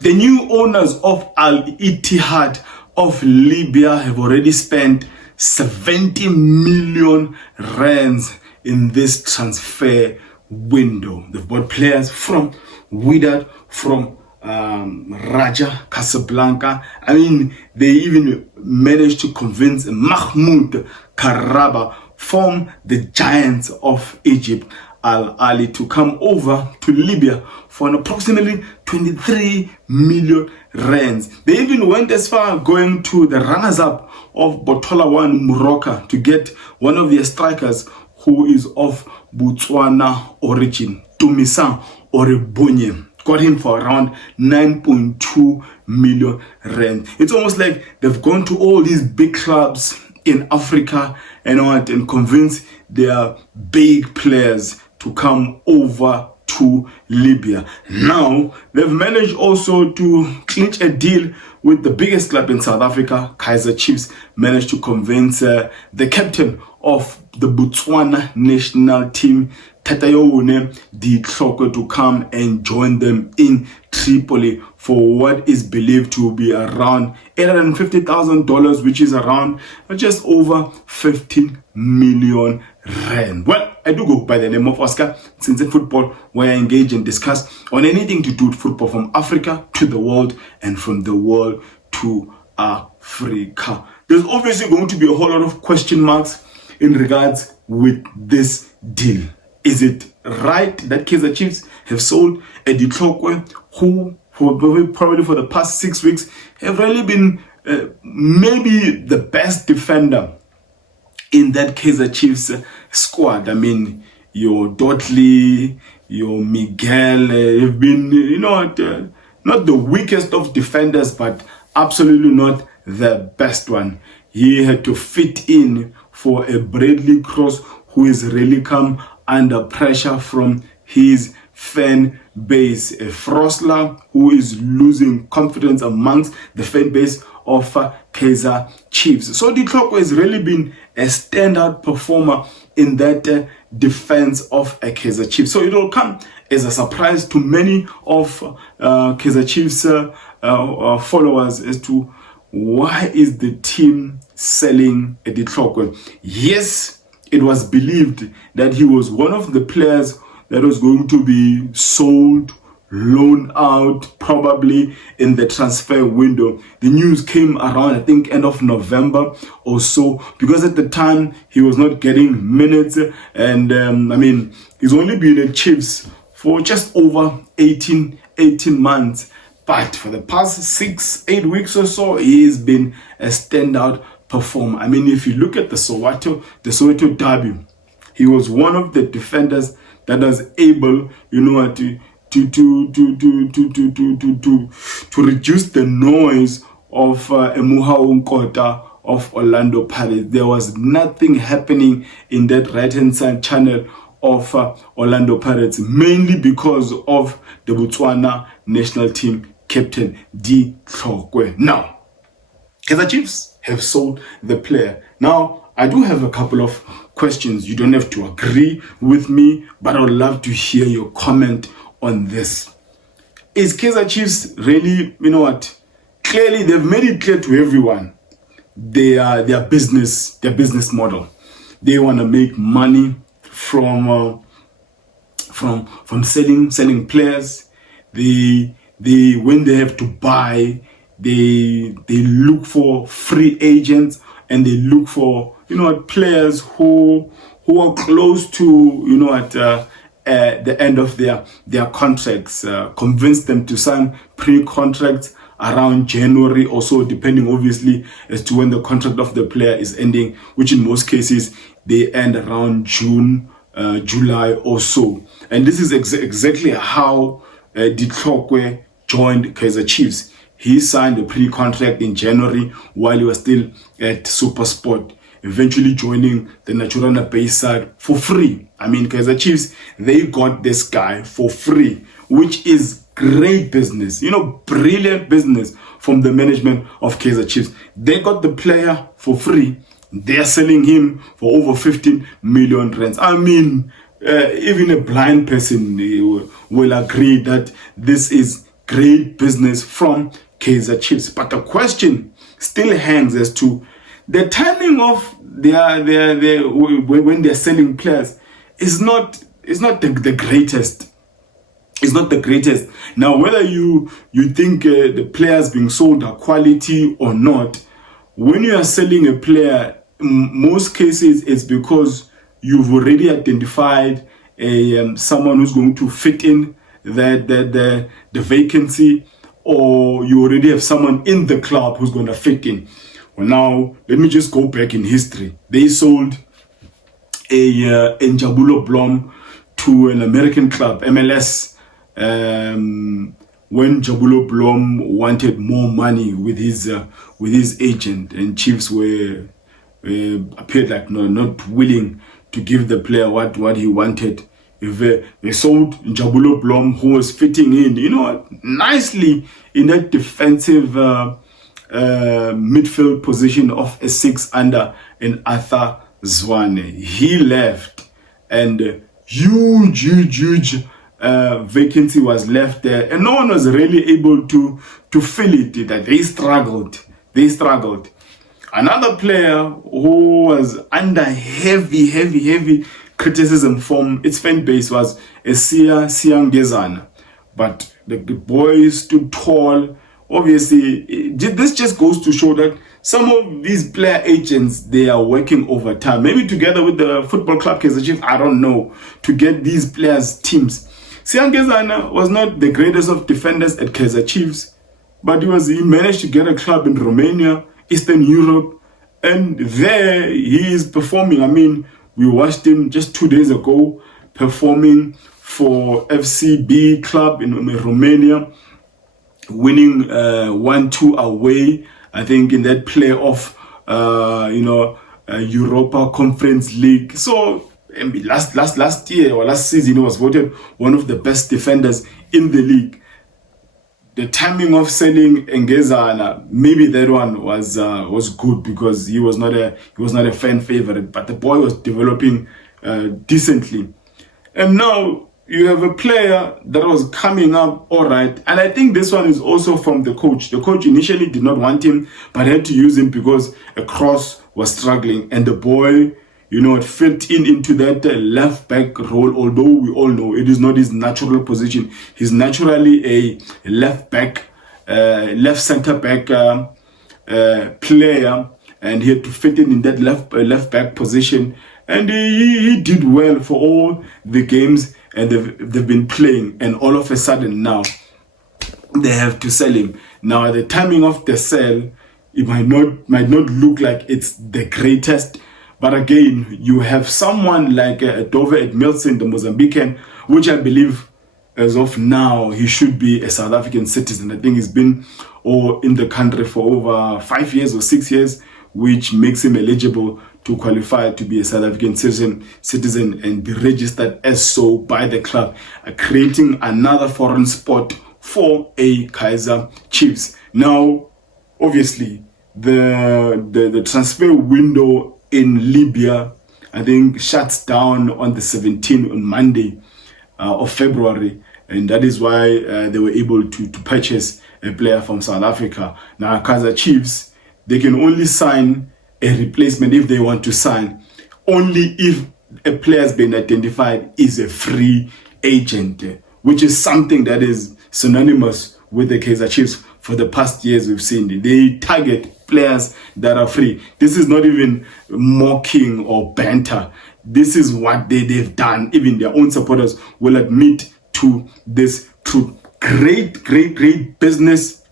The new owners of Al-Ittihad of Libya have already spent 70 million rands in this transfer window. They've bought players from Wydad, from Raja Casablanca. I mean, they even managed to convince Mahmoud Karaba from the giants of Egypt, Al Ali, to come over to Libya for an approximately 23 million rands. They even went as far going to the runners-up of Botswana Morocco to get one of their strikers who is of Botswana origin, Tumisang Orebonye. Got him for around 9.2 million rand. It's almost like they've gone to all these big clubs in Africa and convince their big players to come over to Libya. Now, they've managed also to clinch a deal with the biggest club in South Africa. Kaizer Chiefs managed to convince the captain of the Botswana national team, Thatayaone Ditlhokwe, to come and join them in Tripoli for what is believed to be around $850,000, which is around just over 15 million rand. Well, I do go by the name of Oscar. Since in football, where I engage and discuss on anything to do with football from Africa to the world and from the world to Africa. There's obviously going to be a whole lot of question marks in regards with this deal. Is it right that Kaizer Chiefs have sold a Ditlhokwe who probably for the past 6 weeks have really been maybe the best defender in that Kaizer Chiefs squad? I mean, your Dotley, your Miguel have been, not the weakest of defenders, but absolutely not the best one. He had to fit in for a Bradley Cross who has really come under pressure from his fan base. A Frosler who is losing confidence amongst the fan base of Kaizer Chiefs. So Ditlhokwe has really been a standout performer in that defense of Kaizer Chiefs. So it will come as a surprise to many of Kaizer Chiefs followers as to why is the team selling a Ditlhokwe. Yes, it was believed that he was one of the players that was going to be sold, loaned out, probably in the transfer window. The news came around, I think, end of November or so, because at the time he was not getting minutes, and I mean, he's only been at Chiefs for just over 18 months. But for the past 6-8 weeks or so, he's been a standout performer. I mean, if you look at the Soweto derby, he was one of the defenders that was able, to reduce the noise of Emuha Unkota of Orlando Pirates. There was nothing happening in that right-hand side channel of Orlando Pirates, mainly because of the Botswana national team captain Ditlhokwe. Now, Kaizer Chiefs have sold the player. Now, I do have a couple of questions. You don't have to agree with me, but I would love to hear your comment on this. Is Kaizer Chiefs really, clearly they've made it clear to everyone their business model. They want to make money from selling players. When they have to buy, they look for free agents, and they look for players who are close to at the end of their contracts, convince them to sign pre-contracts around January or so, depending obviously as to when the contract of the player is ending, which in most cases they end around June, July or so. And this is exactly how Ditlhokwe joined Kaizer Chiefs. He signed a pre-contract in January while he was still at SuperSport, eventually joining the Naturana Bay side for free. I mean, Kaizer Chiefs, they got this guy for free, which is great business, brilliant business from the management of Kaizer Chiefs. They got the player for free. They're selling him for over 15 million rands. I mean, even a blind person will agree that this is great business from Kaizer Chiefs. But the question still hangs as to the timing of when they're selling players is not the greatest. It's not the greatest. Now, whether you think the players being sold are quality or not, when you are selling a player, in most cases it's because you've already identified someone who's going to fit in the vacancy, or you already have someone in the club who's going to fit in. Well, now let me just go back in history. They sold Njabulo Blom to an American club, MLS, when Jabulo Blom wanted more money with his agent, and Chiefs appeared like not willing to give the player what he wanted. If they sold Jabulo Blom, who was fitting in, nicely in that defensive midfield position of a 6 under in Arthur Zwane. He left, and huge vacancy was left there, and no one was really able to fill it. That they struggled. Another player who was under heavy criticism from its fan base was Siangezana, but the boy stood tall. Obviously, this just goes to show that some of these player agents, they are working overtime, maybe together with the football club Kaizer Chiefs, I don't know, to get these players teams. Siangezana was not the greatest of defenders at Kaizer Chiefs, but he managed to get a club in Romania, Eastern Europe, and there he is performing. I mean, we watched him just 2 days ago performing for FCB club in Romania, winning 1-2 away, I think, in that playoff, Europa Conference League. So last year or last season, he was voted one of the best defenders in the league. The timing of selling Ngezana, maybe that one was good, because he was not a fan favorite, but the boy was developing decently. And now you have a player that was coming up all right, and I think this one is also from the coach. The coach initially did not want him, but had to use him because a cross was struggling, and the boy, it fit into that left back role, although we all know it is not his natural position. He's naturally a left back, left center back player, and he had to fit in that left back position, and he did well for all the games and they've been playing, and all of a sudden now they have to sell him. Now the timing of the sale, it might not look like it's the greatest. But again, you have someone like Dove Edmilson, the Mozambican, which I believe as of now, he should be a South African citizen. I think he's been in the country for over 5 years or 6 years, which makes him eligible to qualify to be a South African citizen and be registered as so by the club, creating another foreign spot for a Kaizer Chiefs. Now, obviously, the transfer window in Libya, I think, shuts down on the 17th, on Monday of February, and that is why they were able to purchase a player from South Africa. Now, Kaizer Chiefs, they can only sign a replacement if they want to sign, only if a player has been identified is a free agent, which is something that is synonymous with the Kaizer Chiefs. For the past years, we've seen they target players that are free. This is not even mocking or banter. This is what they've done. Even their own supporters will admit to this truth. Great business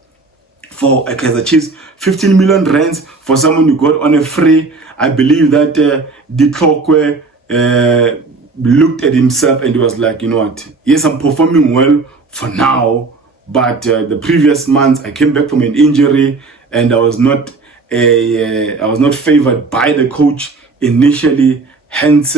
for a Kaizer Chiefs. 15 million rands for someone who got on a free. I believe that Ditlhokwe looked at himself and he was like, you know what? Yes, I'm performing well for now. But the previous months, I came back from an injury, and I was not favored by the coach initially. Hence,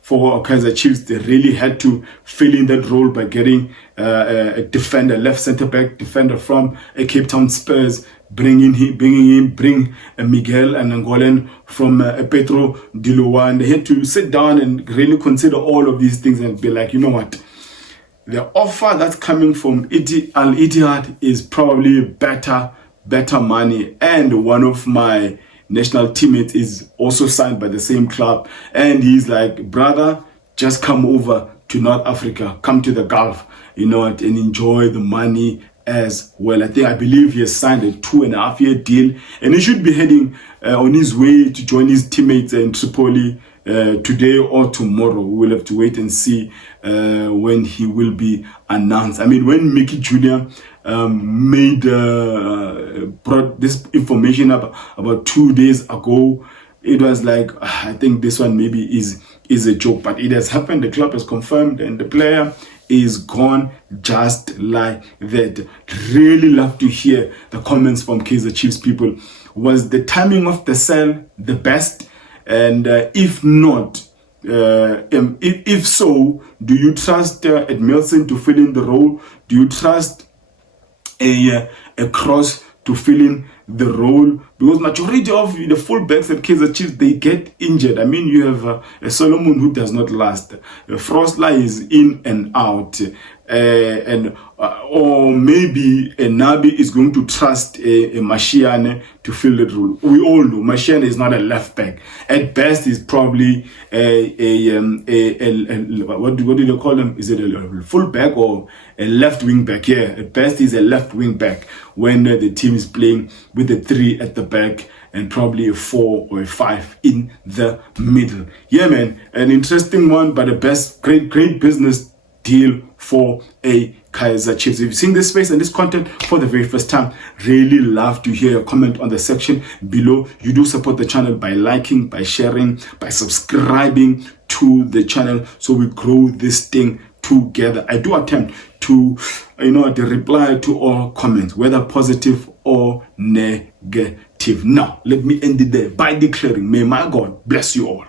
for Kaizer Chiefs, they really had to fill in that role by getting a defender, left centre back defender from a Cape Town Spurs, bring Miguel and Angolan from Petro Diluwa. And they had to sit down and really consider all of these things and be like, you know what? the offer that's coming from Al-Ittihad is probably better money. And one of my national teammates is also signed by the same club, and he's like, brother, just come over to North Africa, come to the Gulf, and enjoy the money as well. I believe he has signed a 2.5-year deal, and he should be heading on his way to join his teammates in Tripoli today or tomorrow. We will have to wait and see when he will be announced. When Mickey Jr. Brought this information up about 2 days ago, it was like, I think this one maybe is a joke, but it has happened. The club has confirmed, and the player is gone just like that. Really love to hear the comments from Kaizer Chiefs people. Was the timing of the sale the best? And if not, if so, do you trust Edmilson to fill in the role? Do you trust a Cross to fill in the role? Because majority of the fullbacks at Kaizer Chiefs, they get injured. You have a Solomon who does not last. Frostline is in and out. Or maybe a Nabi is going to trust a Mashiane to fill that role. We all know Mashiane is not a left back. At best, is probably what do they call him? Is it a full back or a left wing back? Yeah, at best he's a left wing back when the team is playing with a 3 at the back and probably a 4 or a 5 in the middle. Yeah, man, an interesting one, but great business deal for a Kaizer Chiefs. If you've seen this space and this content for the very first time, really love to hear your comment on the section below. You do support the channel by liking, by sharing, by subscribing to the channel, so we grow this thing together. I do attempt to reply to all comments, whether positive or negative. Now let me end it there by declaring, may my God bless you all.